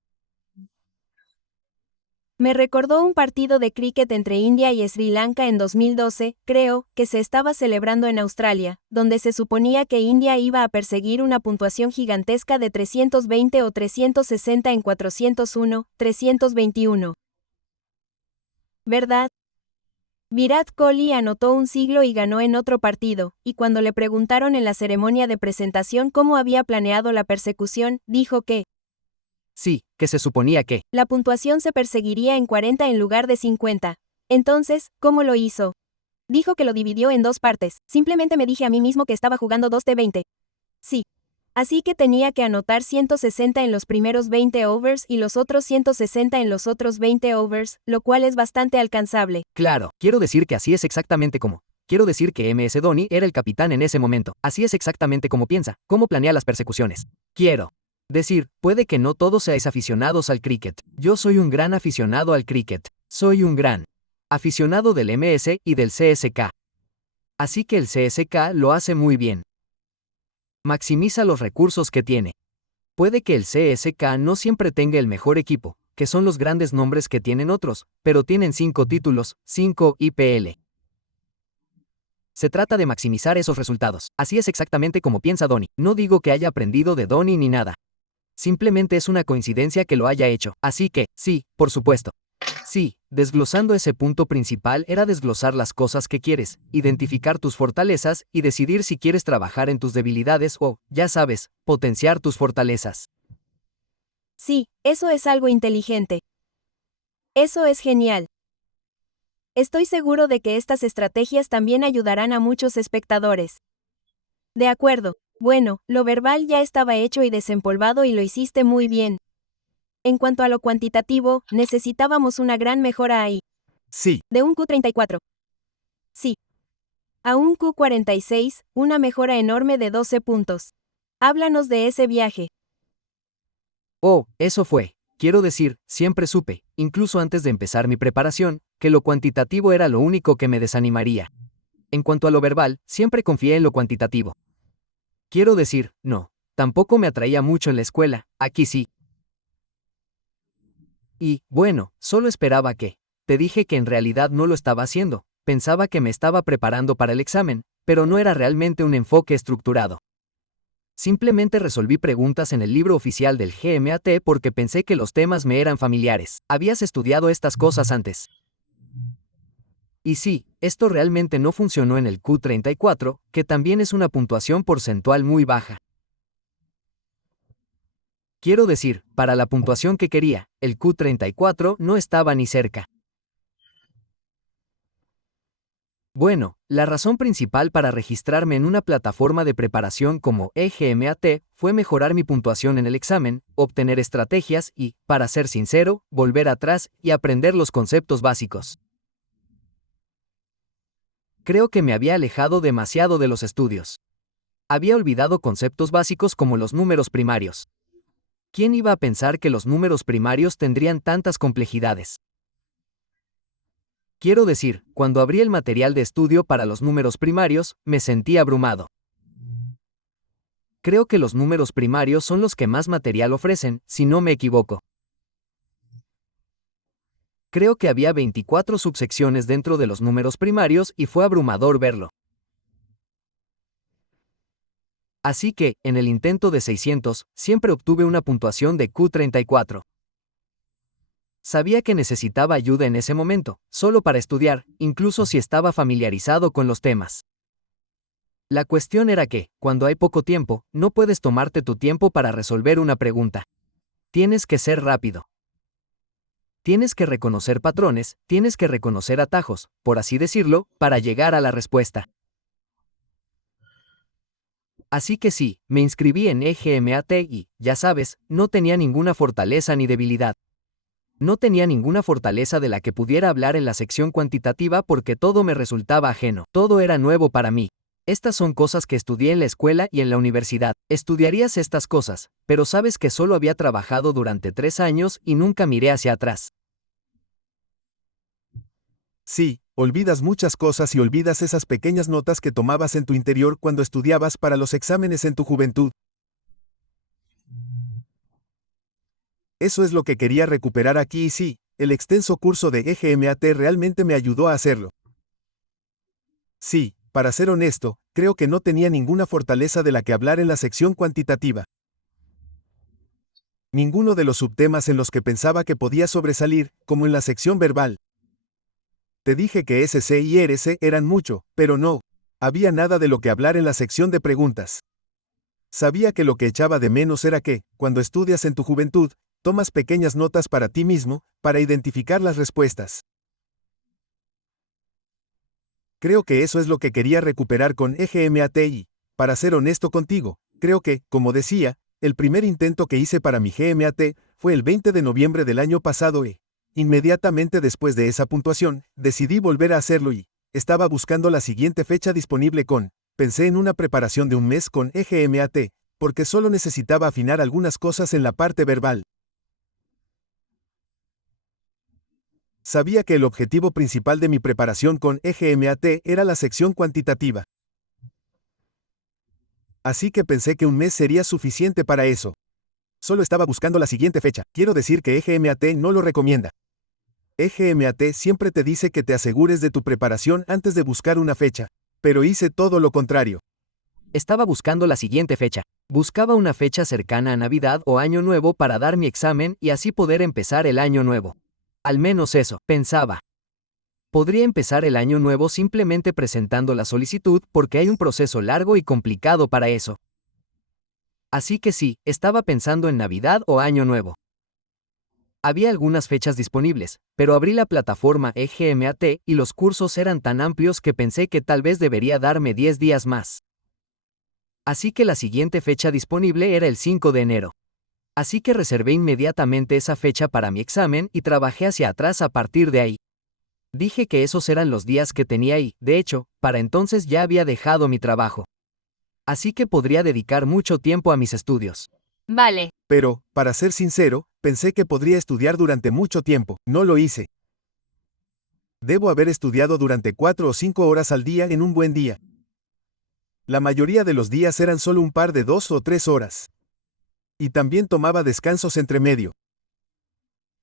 Me recordó un partido de cricket entre India y Sri Lanka en 2012, creo, que se estaba celebrando en Australia, donde se suponía que India iba a perseguir una puntuación gigantesca de 320 o 360 en 401, 321. ¿Verdad? Virat Kohli anotó un siglo y ganó en otro partido, y cuando le preguntaron en la ceremonia de presentación cómo había planeado la persecución, dijo que Sí, que se suponía que. la puntuación se perseguiría en 40 en lugar de 50. Entonces, ¿cómo lo hizo? Dijo que lo dividió en dos partes. Simplemente me dije a mí mismo que estaba jugando 2 de 20. Sí. Así que tenía que anotar 160 en los primeros 20 overs y los otros 160 en los otros 20 overs, lo cual es bastante alcanzable. Claro, quiero decir que así es exactamente como. Quiero decir que MS Dhoni era el capitán en ese momento. Así es exactamente como piensa, cómo planea las persecuciones. Quiero decir, puede que no todos seáis aficionados al cricket. Yo soy un gran aficionado al cricket. Soy un gran aficionado del MS y del CSK. Así que el CSK lo hace muy bien. Maximiza los recursos que tiene. Puede que el CSK no siempre tenga el mejor equipo, que son los grandes nombres que tienen otros, pero tienen 5 títulos, 5 IPL. Se trata de maximizar esos resultados. Así es exactamente como piensa Dhoni. No digo que haya aprendido de Dhoni ni nada. Simplemente es una coincidencia que lo haya hecho. Así que, sí, por supuesto. Sí, desglosando ese punto principal era desglosar las cosas que quieres, identificar tus fortalezas y decidir si quieres trabajar en tus debilidades o, ya sabes, potenciar tus fortalezas. Sí, eso es algo inteligente. Eso es genial. Estoy seguro de que estas estrategias también ayudarán a muchos espectadores. De acuerdo. Bueno, lo verbal ya estaba hecho y desempolvado y lo hiciste muy bien. En cuanto a lo cuantitativo, necesitábamos una gran mejora ahí. Sí. De un Q34. Sí. A un Q46, una mejora enorme de 12 puntos. Háblanos de ese viaje. Oh, eso fue. Quiero decir, siempre supe, incluso antes de empezar mi preparación, que lo cuantitativo era lo único que me desanimaría. En cuanto a lo verbal, siempre confié en lo cuantitativo. Quiero decir, no, tampoco me atraía mucho en la escuela, aquí sí. Y, bueno, solo esperaba que. Te dije que en realidad no lo estaba haciendo, pensaba que me estaba preparando para el examen, pero no era realmente un enfoque estructurado. Simplemente resolví preguntas en el libro oficial del GMAT porque pensé que los temas me eran familiares. ¿Habías estudiado estas cosas antes? Y sí, esto realmente no funcionó en el Q34, que también es una puntuación porcentual muy baja. Quiero decir, para la puntuación que quería, el Q34 no estaba ni cerca. Bueno, la razón principal para registrarme en una plataforma de preparación como EGMAT fue mejorar mi puntuación en el examen, obtener estrategias y, para ser sincero, volver atrás y aprender los conceptos básicos. Creo que me había alejado demasiado de los estudios. Había olvidado conceptos básicos como los números primarios. ¿Quién iba a pensar que los números primarios tendrían tantas complejidades? Quiero decir, cuando abrí el material de estudio para los números primarios, me sentí abrumado. Creo que los números primarios son los que más material ofrecen, si no me equivoco. Creo que había 24 subsecciones dentro de los números primarios y fue abrumador verlo. Así que, en el intento de 600, siempre obtuve una puntuación de Q34. Sabía que necesitaba ayuda en ese momento, solo para estudiar, incluso si estaba familiarizado con los temas. La cuestión era que, cuando hay poco tiempo, no puedes tomarte tu tiempo para resolver una pregunta. Tienes que ser rápido. Tienes que reconocer patrones, tienes que reconocer atajos, por así decirlo, para llegar a la respuesta. Así que sí, me inscribí en EGMAT y, ya sabes, no tenía ninguna fortaleza ni debilidad. No tenía ninguna fortaleza de la que pudiera hablar en la sección cuantitativa porque todo me resultaba ajeno, todo era nuevo para mí. Estas son cosas que estudié en la escuela y en la universidad. Estudiarías estas cosas, pero sabes que solo había trabajado durante 3 años y nunca miré hacia atrás. Sí, olvidas muchas cosas y olvidas esas pequeñas notas que tomabas en tu interior cuando estudiabas para los exámenes en tu juventud. Eso es lo que quería recuperar aquí y sí, el extenso curso de EGMAT realmente me ayudó a hacerlo. Sí, para ser honesto, creo que no tenía ninguna fortaleza de la que hablar en la sección cuantitativa. Ninguno de los subtemas en los que pensaba que podía sobresalir, como en la sección verbal. Te dije que SC y RC eran mucho, pero no había nada de lo que hablar en la sección de preguntas. Sabía que lo que echaba de menos era que, cuando estudias en tu juventud, tomas pequeñas notas para ti mismo, para identificar las respuestas. Creo que eso es lo que quería recuperar con EGMAT y, para ser honesto contigo, creo que, como decía, el primer intento que hice para mi GMAT fue el 20 de noviembre del año pasado y, inmediatamente después de esa puntuación, decidí volver a hacerlo y, estaba buscando la siguiente fecha disponible pensé en una preparación de un mes con EGMAT, porque solo necesitaba afinar algunas cosas en la parte verbal. Sabía que el objetivo principal de mi preparación con EGMAT era la sección cuantitativa. Así que pensé que un mes sería suficiente para eso. Solo estaba buscando la siguiente fecha. Quiero decir que EGMAT no lo recomienda. EGMAT siempre te dice que te asegures de tu preparación antes de buscar una fecha, pero hice todo lo contrario. Estaba buscando la siguiente fecha. Buscaba una fecha cercana a Navidad o Año Nuevo para dar mi examen y así poder empezar el año nuevo. Al menos eso, pensaba. Podría empezar el año nuevo simplemente presentando la solicitud porque hay un proceso largo y complicado para eso. Así que sí, estaba pensando en Navidad o Año Nuevo. Había algunas fechas disponibles, pero abrí la plataforma EGMAT y los cursos eran tan amplios que pensé que tal vez debería darme 10 días más. Así que la siguiente fecha disponible era el 5 de enero. Así que reservé inmediatamente esa fecha para mi examen y trabajé hacia atrás a partir de ahí. Dije que esos eran los días que tenía y, de hecho, para entonces ya había dejado mi trabajo. Así que podría dedicar mucho tiempo a mis estudios. Vale. Pero, para ser sincero, pensé que podría estudiar durante mucho tiempo. No lo hice. Debo haber estudiado durante 4 o 5 horas al día en un buen día. La mayoría de los días eran solo un par de 2 o 3 horas. Y también tomaba descansos entre medio.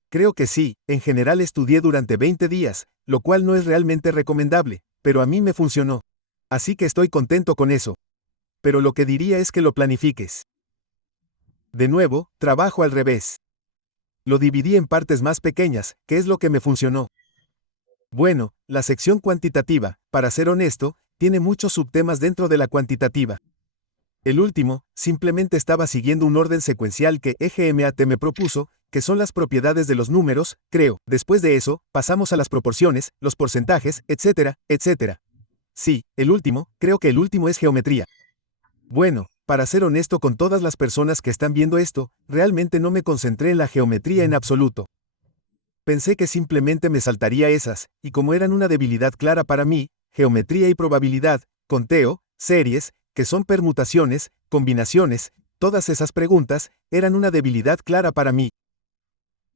Creo que sí, en general estudié durante 20 días, lo cual no es realmente recomendable, pero a mí me funcionó. Así que estoy contento con eso. Pero lo que diría es que lo planifiques. De nuevo, trabajo al revés. Lo dividí en partes más pequeñas, que es lo que me funcionó. Bueno, la sección cuantitativa, para ser honesto, tiene muchos subtemas dentro de la cuantitativa. El último, simplemente estaba siguiendo un orden secuencial que EGMAT me propuso, que son las propiedades de los números, creo. Después de eso, pasamos a las proporciones, los porcentajes, etcétera, etcétera. Sí, el último, creo que el último es geometría. Bueno, para ser honesto con todas las personas que están viendo esto, realmente no me concentré en la geometría en absoluto. Pensé que simplemente me saltaría esas, y como eran una debilidad clara para mí, geometría y probabilidad, conteo, series, que son permutaciones, combinaciones, todas esas preguntas, eran una debilidad clara para mí.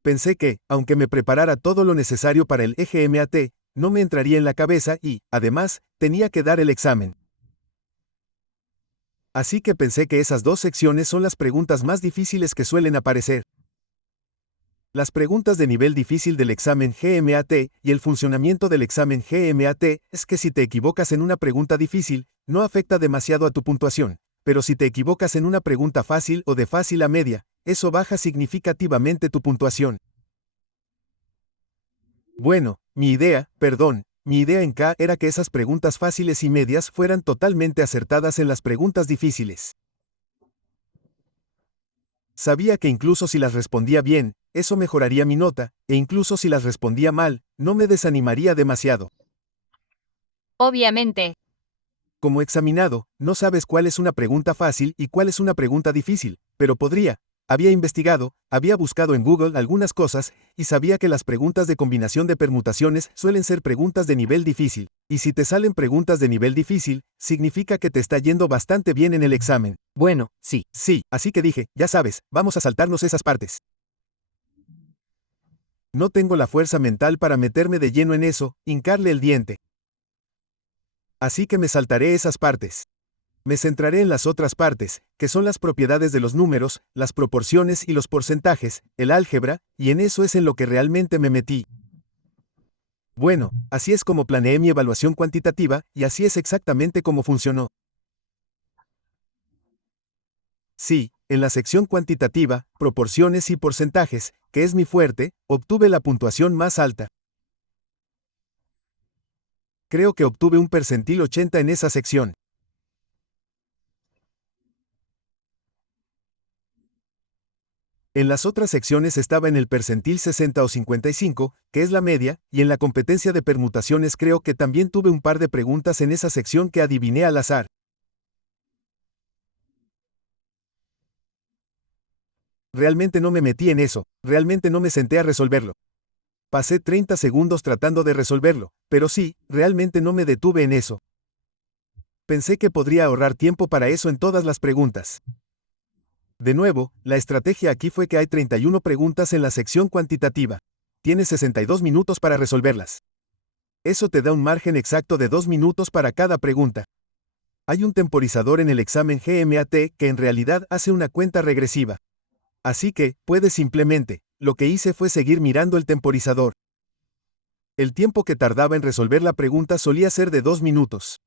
Pensé que, aunque me preparara todo lo necesario para el EGMAT, no me entraría en la cabeza y, además, tenía que dar el examen. Así que pensé que esas dos secciones son las preguntas más difíciles que suelen aparecer. Las preguntas de nivel difícil del examen GMAT y el funcionamiento del examen GMAT es que si te equivocas en una pregunta difícil, no afecta demasiado a tu puntuación, pero si te equivocas en una pregunta fácil o de fácil a media, eso baja significativamente tu puntuación. Bueno, mi idea en K era que esas preguntas fáciles y medias fueran totalmente acertadas en las preguntas difíciles. Sabía que incluso si las respondía bien, eso mejoraría mi nota, e incluso si las respondía mal, no me desanimaría demasiado. Obviamente. Como examinado, no sabes cuál es una pregunta fácil y cuál es una pregunta difícil, pero podría. Había investigado, había buscado en Google algunas cosas, y sabía que las preguntas de combinación de permutaciones suelen ser preguntas de nivel difícil, y si te salen preguntas de nivel difícil, significa que te está yendo bastante bien en el examen. Bueno, sí. Sí, así que dije, ya sabes, vamos a saltarnos esas partes. No tengo la fuerza mental para meterme de lleno en eso, hincarle el diente. Así que me saltaré esas partes. Me centraré en las otras partes, que son las propiedades de los números, las proporciones y los porcentajes, el álgebra, y en eso es en lo que realmente me metí. Bueno, así es como planeé mi evaluación cuantitativa, y así es exactamente como funcionó. Sí, en la sección cuantitativa, proporciones y porcentajes, que es mi fuerte, obtuve la puntuación más alta. Creo que obtuve un percentil 80 en esa sección. En las otras secciones estaba en el percentil 60 o 55, que es la media, y en la competencia de permutaciones creo que también tuve un par de preguntas en esa sección que adiviné al azar. Realmente no me metí en eso, realmente no me senté a resolverlo. Pasé 30 segundos tratando de resolverlo, pero sí, realmente no me detuve en eso. Pensé que podría ahorrar tiempo para eso en todas las preguntas. De nuevo, la estrategia aquí fue que hay 31 preguntas en la sección cuantitativa. Tienes 62 minutos para resolverlas. Eso te da un margen exacto de 2 minutos para cada pregunta. Hay un temporizador en el examen GMAT que en realidad hace una cuenta regresiva. Así que, puedes simplemente, lo que hice fue seguir mirando el temporizador. El tiempo que tardaba en resolver la pregunta solía ser de 2 minutos.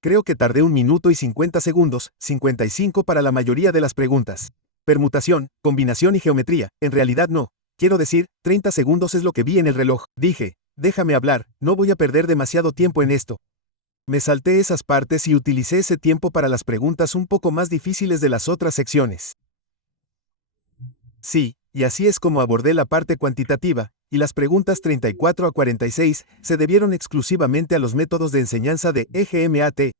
Creo que tardé 1 minuto y 50 segundos, 55 para la mayoría de las preguntas. Permutación, combinación y geometría, en realidad no. Quiero decir, 30 segundos es lo que vi en el reloj. Dije, déjame hablar, no voy a perder demasiado tiempo en esto. Me salté esas partes y utilicé ese tiempo para las preguntas un poco más difíciles de las otras secciones. Sí, y así es como abordé la parte cuantitativa, y las preguntas 34 a 46 se debieron exclusivamente a los métodos de enseñanza de EGMAT.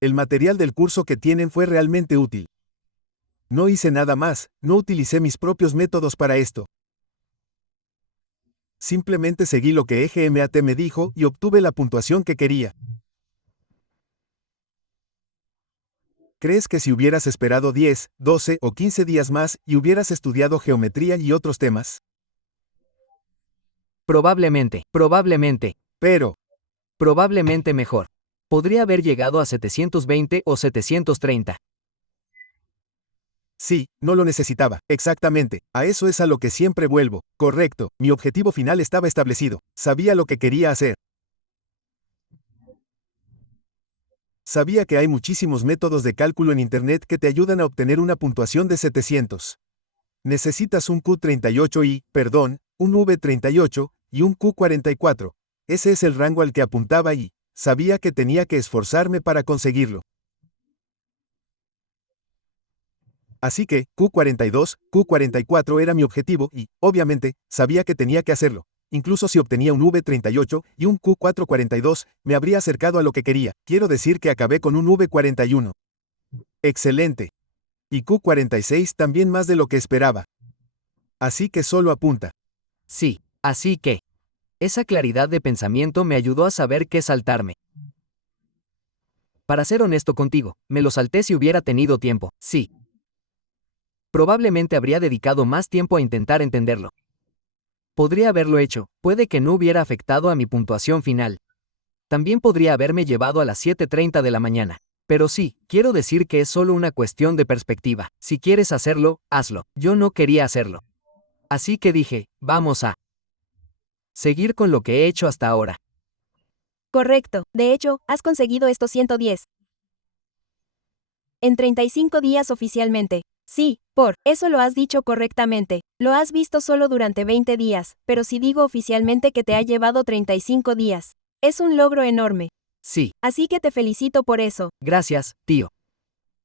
El material del curso que tienen fue realmente útil. No hice nada más, no utilicé mis propios métodos para esto. Simplemente seguí lo que EGMAT me dijo y obtuve la puntuación que quería. ¿Crees que si hubieras esperado 10, 12 o 15 días más y hubieras estudiado geometría y otros temas? Probablemente, Pero, probablemente mejor. Podría haber llegado a 720 o 730. sí, no lo necesitaba, exactamente, a eso es a lo que siempre vuelvo, correcto, mi objetivo final estaba establecido, sabía lo que quería hacer. Sabía que hay muchísimos métodos de cálculo en Internet que te ayudan a obtener una puntuación de 700. Necesitas un un V38 y un Q44. Ese es el rango al que apuntaba y sabía que tenía que esforzarme para conseguirlo. Así que, Q42, Q44 era mi objetivo y, obviamente, sabía que tenía que hacerlo. Incluso si obtenía un V38 y un Q442, me habría acercado a lo que quería. Quiero decir que acabé con un V41. Excelente. Y Q46 también más de lo que esperaba. Así que solo apunta. Sí, así que, esa claridad de pensamiento me ayudó a saber qué saltarme. Para ser honesto contigo, me lo salté si hubiera tenido tiempo, sí. Probablemente habría dedicado más tiempo a intentar entenderlo. Podría haberlo hecho, puede que no hubiera afectado a mi puntuación final. También podría haberme llevado a las 7:30 de la mañana. Pero sí, quiero decir que es solo una cuestión de perspectiva. Si quieres hacerlo, hazlo. Yo no quería hacerlo. Así que dije, vamos a seguir con lo que he hecho hasta ahora. Correcto, de hecho, has conseguido estos 110. En 35 días oficialmente. Sí, eso lo has dicho correctamente. Lo has visto solo durante 20 días, pero si digo oficialmente que te ha llevado 35 días. Es un logro enorme. Sí. Así que te felicito por eso. Gracias, tío.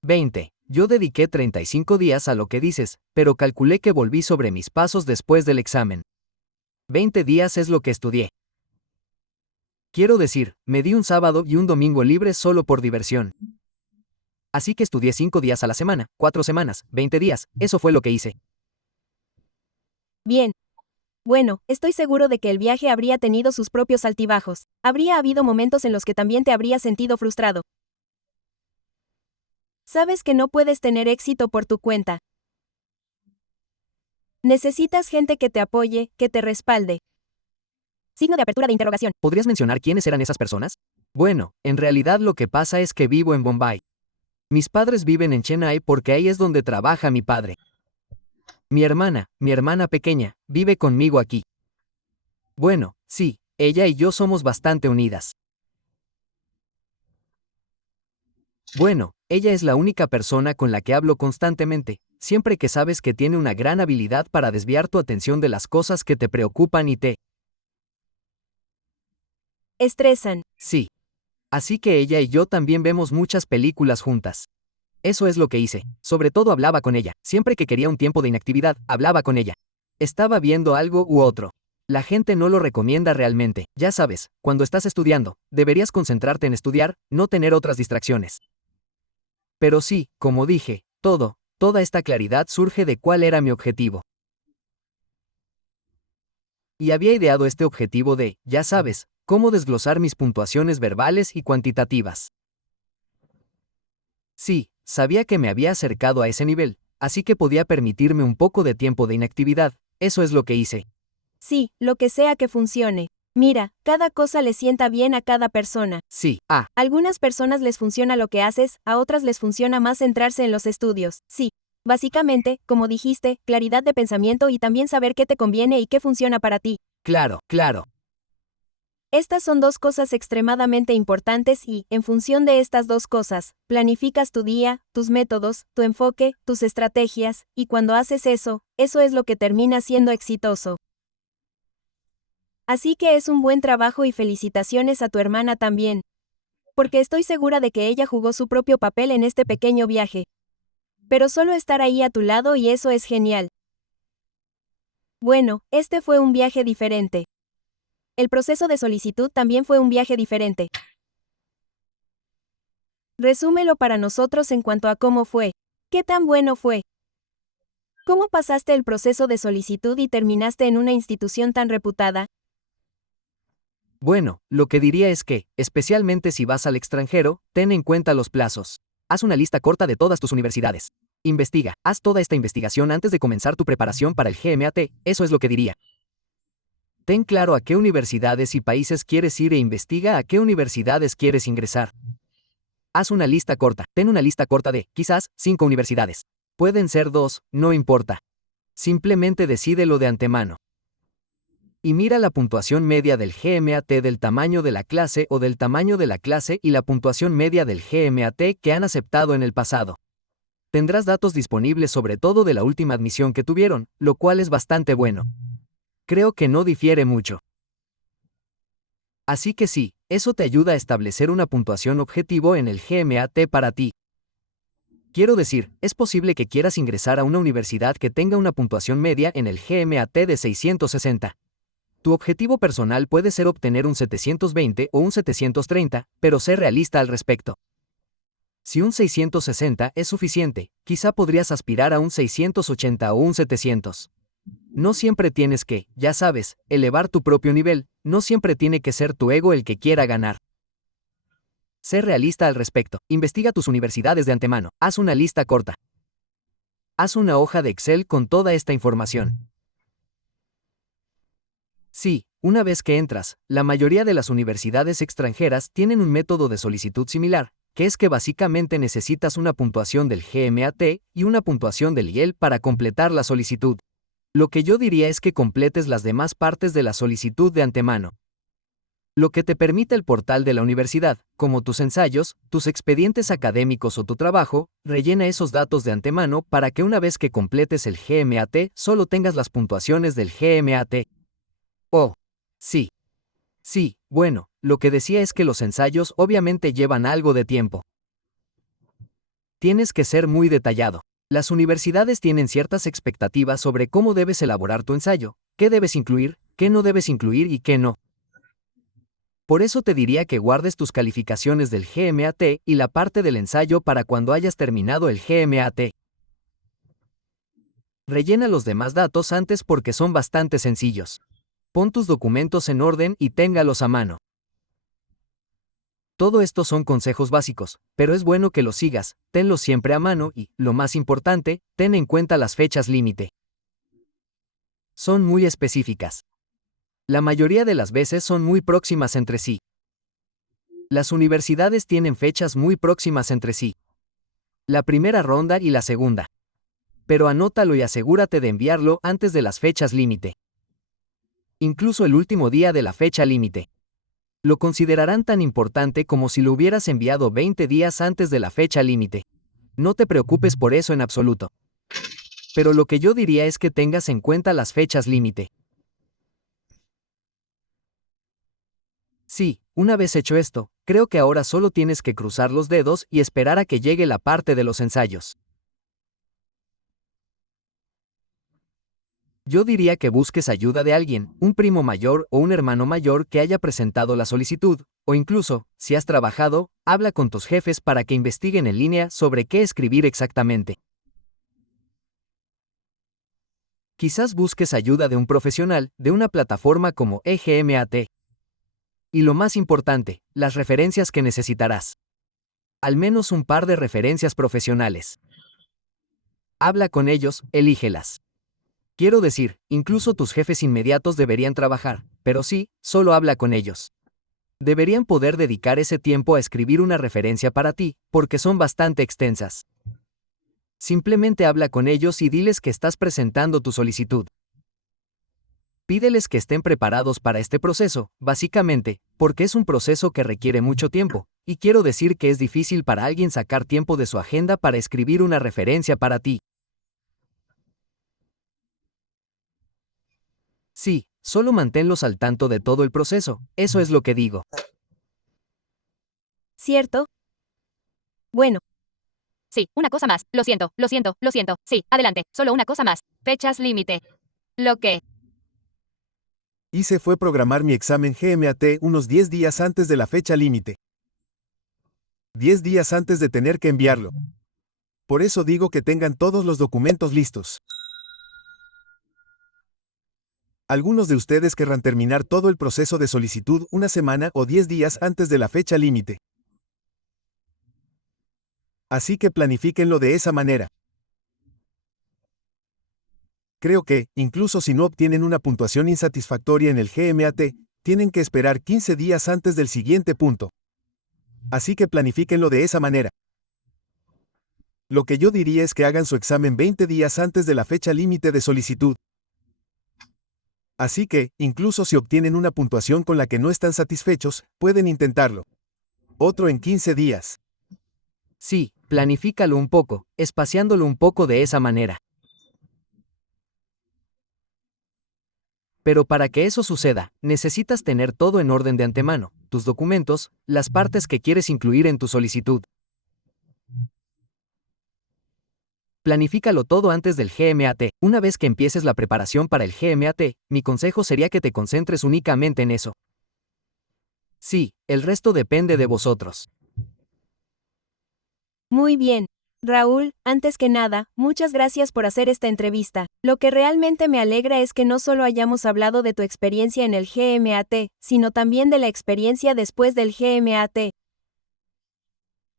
20. Yo dediqué 35 días a lo que dices, pero calculé que volví sobre mis pasos después del examen. 20 días es lo que estudié. Quiero decir, me di un sábado y un domingo libre solo por diversión. Así que estudié 5 días a la semana, 4 semanas, 20 días, eso fue lo que hice. Bien. Bueno, estoy seguro de que el viaje habría tenido sus propios altibajos. Habría habido momentos en los que también te habrías sentido frustrado. Sabes que no puedes tener éxito por tu cuenta. Necesitas gente que te apoye, que te respalde. Signo de apertura de interrogación. ¿Podrías mencionar quiénes eran esas personas? Bueno, en realidad lo que pasa es que vivo en Bombay. Mis padres viven en Chennai porque ahí es donde trabaja mi padre. Mi hermana pequeña, vive conmigo aquí. Bueno, sí, ella y yo somos bastante unidas. Bueno, ella es la única persona con la que hablo constantemente, siempre que sabes que tiene una gran habilidad para desviar tu atención de las cosas que te preocupan y te estresan. Sí. Así que ella y yo también vemos muchas películas juntas. Eso es lo que hice. Sobre todo hablaba con ella. Siempre que quería un tiempo de inactividad, hablaba con ella. Estaba viendo algo u otro. La gente no lo recomienda realmente. Ya sabes, cuando estás estudiando, deberías concentrarte en estudiar, no tener otras distracciones. Pero sí, como dije, toda esta claridad surge de cuál era mi objetivo. Y había ideado este objetivo de, ya sabes, cómo desglosar mis puntuaciones verbales y cuantitativas. Sí, sabía que me había acercado a ese nivel, así que podía permitirme un poco de tiempo de inactividad, eso es lo que hice. Sí, lo que sea que funcione. Mira, cada cosa le sienta bien a cada persona. Sí, A algunas personas les funciona lo que haces, a otras les funciona más centrarse en los estudios. Sí. Básicamente, como dijiste, claridad de pensamiento y también saber qué te conviene y qué funciona para ti. claro. Estas son dos cosas extremadamente importantes y, en función de estas dos cosas, planificas tu día, tus métodos, tu enfoque, tus estrategias, y cuando haces eso es lo que termina siendo exitoso. Así que es un buen trabajo y felicitaciones a tu hermana también. Porque estoy segura de que ella jugó su propio papel en este pequeño viaje. Pero solo estar ahí a tu lado y eso es genial. Bueno, este fue un viaje diferente. El proceso de solicitud también fue un viaje diferente. Resúmelo para nosotros en cuanto a cómo fue. ¿Qué tan bueno fue? ¿Cómo pasaste el proceso de solicitud y terminaste en una institución tan reputada? Bueno, lo que diría es que, especialmente si vas al extranjero, ten en cuenta los plazos. Haz una lista corta de todas tus universidades. Investiga, haz toda esta investigación antes de comenzar tu preparación para el GMAT, eso es lo que diría. Ten claro a qué universidades y países quieres ir e investiga a qué universidades quieres ingresar. Haz una lista corta, ten una lista corta de, quizás, 5 universidades. Pueden ser 2, no importa. Simplemente decídelo de antemano. Y mira la puntuación media del GMAT del tamaño de la clase o del tamaño de la clase y la puntuación media del GMAT que han aceptado en el pasado. Tendrás datos disponibles sobre todo de la última admisión que tuvieron, lo cual es bastante bueno. Creo que no difiere mucho. Así que sí, eso te ayuda a establecer una puntuación objetivo en el GMAT para ti. Quiero decir, es posible que quieras ingresar a una universidad que tenga una puntuación media en el GMAT de 660. Tu objetivo personal puede ser obtener un 720 o un 730, pero sé realista al respecto. Si un 660 es suficiente, quizá podrías aspirar a un 680 o un 700. No siempre tienes que, ya sabes, elevar tu propio nivel, no siempre tiene que ser tu ego el que quiera ganar. Sé realista al respecto. Investiga tus universidades de antemano. Haz una lista corta. Haz una hoja de Excel con toda esta información. Sí, una vez que entras, la mayoría de las universidades extranjeras tienen un método de solicitud similar, que es que básicamente necesitas una puntuación del GMAT y una puntuación del IEL para completar la solicitud. Lo que yo diría es que completes las demás partes de la solicitud de antemano. Lo que te permite el portal de la universidad, como tus ensayos, tus expedientes académicos o tu trabajo, rellena esos datos de antemano para que una vez que completes el GMAT solo tengas las puntuaciones del GMAT. Oh, sí. Sí, bueno, lo que decía es que los ensayos obviamente llevan algo de tiempo. Tienes que ser muy detallado. Las universidades tienen ciertas expectativas sobre cómo debes elaborar tu ensayo, qué debes incluir, qué no debes incluir y qué no. Por eso te diría que guardes tus calificaciones del GMAT y la parte del ensayo para cuando hayas terminado el GMAT. Rellena los demás datos antes porque son bastante sencillos. Pon tus documentos en orden y téngalos a mano. Todo esto son consejos básicos, pero es bueno que los sigas, tenlos siempre a mano y, lo más importante, ten en cuenta las fechas límite. Son muy específicas. La mayoría de las veces son muy próximas entre sí. Las universidades tienen fechas muy próximas entre sí. La primera ronda y la segunda. Pero anótalo y asegúrate de enviarlo antes de las fechas límite. Incluso el último día de la fecha límite. Lo considerarán tan importante como si lo hubieras enviado 20 días antes de la fecha límite. No te preocupes por eso en absoluto. Pero lo que yo diría es que tengas en cuenta las fechas límite. Sí, una vez hecho esto, creo que ahora solo tienes que cruzar los dedos y esperar a que llegue la parte de los ensayos. Yo diría que busques ayuda de alguien, un primo mayor o un hermano mayor que haya presentado la solicitud, o incluso, si has trabajado, habla con tus jefes para que investiguen en línea sobre qué escribir exactamente. Quizás busques ayuda de un profesional, de una plataforma como eGMAT. Y lo más importante, las referencias que necesitarás. Al menos un par de referencias profesionales. Habla con ellos, elígelas. Quiero decir, incluso tus jefes inmediatos deberían trabajar, pero sí, solo habla con ellos. Deberían poder dedicar ese tiempo a escribir una referencia para ti, porque son bastante extensas. Simplemente habla con ellos y diles que estás presentando tu solicitud. Pídeles que estén preparados para este proceso, básicamente, porque es un proceso que requiere mucho tiempo, y quiero decir que es difícil para alguien sacar tiempo de su agenda para escribir una referencia para ti. Sí, solo manténlos al tanto de todo el proceso, eso es lo que digo. ¿Cierto? Bueno, Sí, una cosa más. Lo siento, lo siento, lo siento. Sí, adelante. Solo una cosa más. Fechas límite. Lo que... Hice fue programar mi examen GMAT unos 10 días antes de la fecha límite. 10 días antes de tener que enviarlo. Por eso digo que tengan todos los documentos listos. Algunos de ustedes querrán terminar todo el proceso de solicitud una semana o 10 días antes de la fecha límite. Así que planifíquenlo de esa manera. Creo que, incluso si no obtienen una puntuación insatisfactoria en el GMAT, tienen que esperar 15 días antes del siguiente punto. Así que planifíquenlo de esa manera. Lo que yo diría es que hagan su examen 20 días antes de la fecha límite de solicitud. Así que, incluso si obtienen una puntuación con la que no están satisfechos, pueden intentarlo. Otro en 15 días. Sí, planifícalo un poco, espaciándolo un poco de esa manera. Pero para que eso suceda, necesitas tener todo en orden de antemano, tus documentos, las partes que quieres incluir en tu solicitud. Planifícalo todo antes del GMAT. Una vez que empieces la preparación para el GMAT, mi consejo sería que te concentres únicamente en eso. Sí, el resto depende de vosotros. muy bien. Raúl, antes que nada, muchas gracias por hacer esta entrevista. Lo que realmente me alegra es que no solo hayamos hablado de tu experiencia en el GMAT, sino también de la experiencia después del GMAT.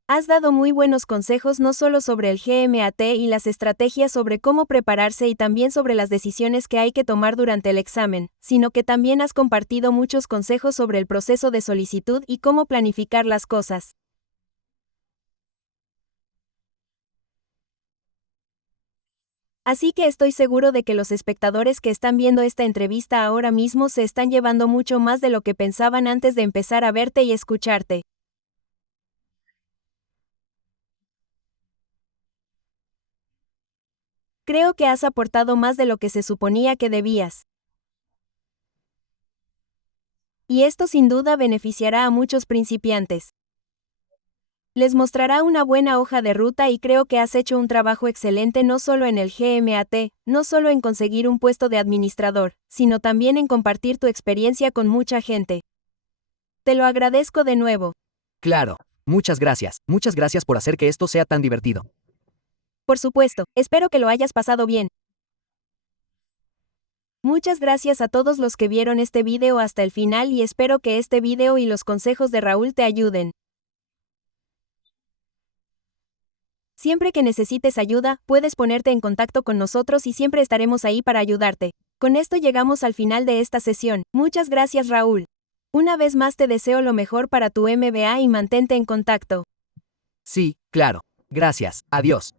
Has dado muy buenos consejos no solo sobre el GMAT y las estrategias sobre cómo prepararse y también sobre las decisiones que hay que tomar durante el examen, sino que también has compartido muchos consejos sobre el proceso de solicitud y cómo planificar las cosas. Así que estoy seguro de que los espectadores que están viendo esta entrevista ahora mismo se están llevando mucho más de lo que pensaban antes de empezar a verte y escucharte. Creo que has aportado más de lo que se suponía que debías. Y esto sin duda beneficiará a muchos principiantes. Les mostrará una buena hoja de ruta y creo que has hecho un trabajo excelente no solo en el GMAT, no solo en conseguir un puesto de administrador, sino también en compartir tu experiencia con mucha gente. Te lo agradezco de nuevo. Claro. Muchas gracias. Muchas gracias por hacer que esto sea tan divertido. Por supuesto, espero que lo hayas pasado bien. Muchas gracias a todos los que vieron este video hasta el final y espero que este video y los consejos de Raúl te ayuden. Siempre que necesites ayuda, puedes ponerte en contacto con nosotros y siempre estaremos ahí para ayudarte. Con esto llegamos al final de esta sesión. Muchas gracias, Raúl. Una vez más te deseo lo mejor para tu MBA y mantente en contacto. Sí, claro. Gracias. Adiós.